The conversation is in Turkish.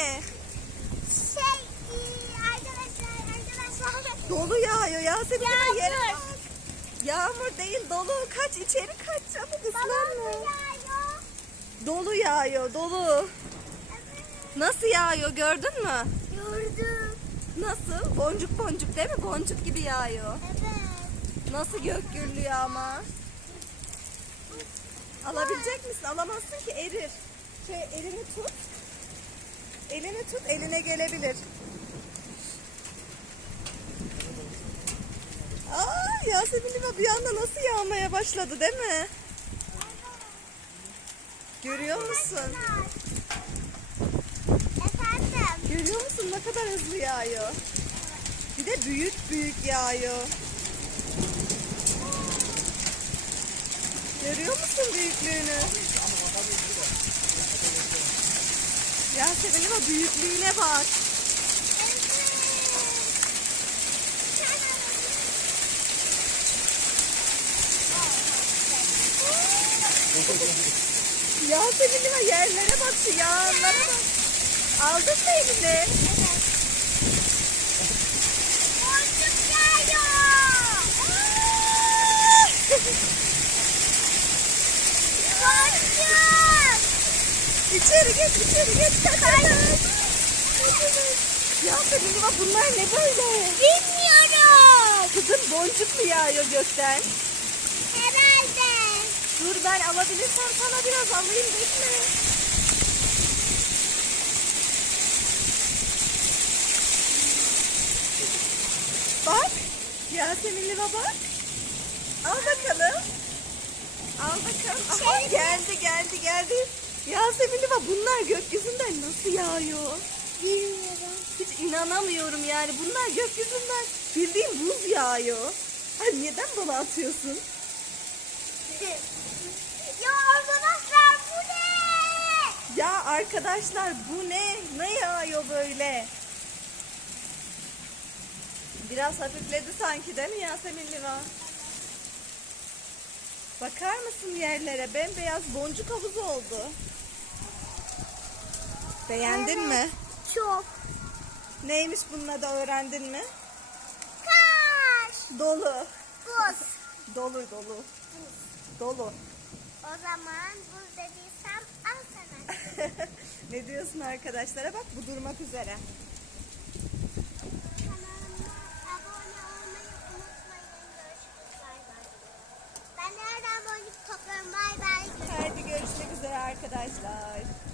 Şey e, arkadaşlar arkadaşlar. Dolu yağıyor Yasemin Yağmur. Yere... Yağmur değil dolu. Kaç içeri kaç çabuk ıslanma. Yağıyor. Dolu yağıyor dolu. Nasıl yağıyor gördün mü? Gördüm. Nasıl? Boncuk boncuk değil mi? Boncuk gibi yağıyor. Evet. Nasıl gök gürlüyor ama? Alabilecek misin? Alamazsın ki erir. Şöyle elini tut. Elini tut, eline gelebilir. Aa, Yasemin Lima bir anda nasıl yağmaya başladı değil mi? Görüyor musun? Efendim? Görüyor musun ne kadar hızlı yağıyor? Bir de büyük büyük yağıyor. Görüyor musun büyüklüğünü? Ya Yasemin'in o büyüklüğüne bak. Yasemin'in yerlere bak şu yağlara bak. Aldın mı elini? Boncuk İçeri git, içeri git. Kaçalım. Ya Selin bak bunlar ne böyle? Bilmiyorum. Kızım boncuk mu yağıyor gökten? Herhalde. Dur ben alabilirsem sana biraz alayım bekle. Bak. Yaseminli baba, Al bakalım. Al bakalım. Aha, şey- geldi geldi geldi. Yasemin bak bunlar gökyüzünden nasıl yağıyor? Bilmiyorum. Hiç inanamıyorum yani. Bunlar gökyüzünden bildiğin buz yağıyor. Ay neden bana atıyorsun? Ee, ya arkadaşlar bu ne? Ya arkadaşlar bu ne? Ne yağıyor böyle? Biraz hafifledi sanki değil mi Yasemin Liva? Bakar mısın yerlere? Bembeyaz boncuk havuzu oldu. Beğendin evet, mi? Çok. Neymiş bununla da öğrendin mi? Kaş. Dolu. Buz. dolu dolu. Buz. Dolu. O zaman buz dediysem al sana. ne diyorsun arkadaşlara? Bak bu durmak üzere. Paradise Life.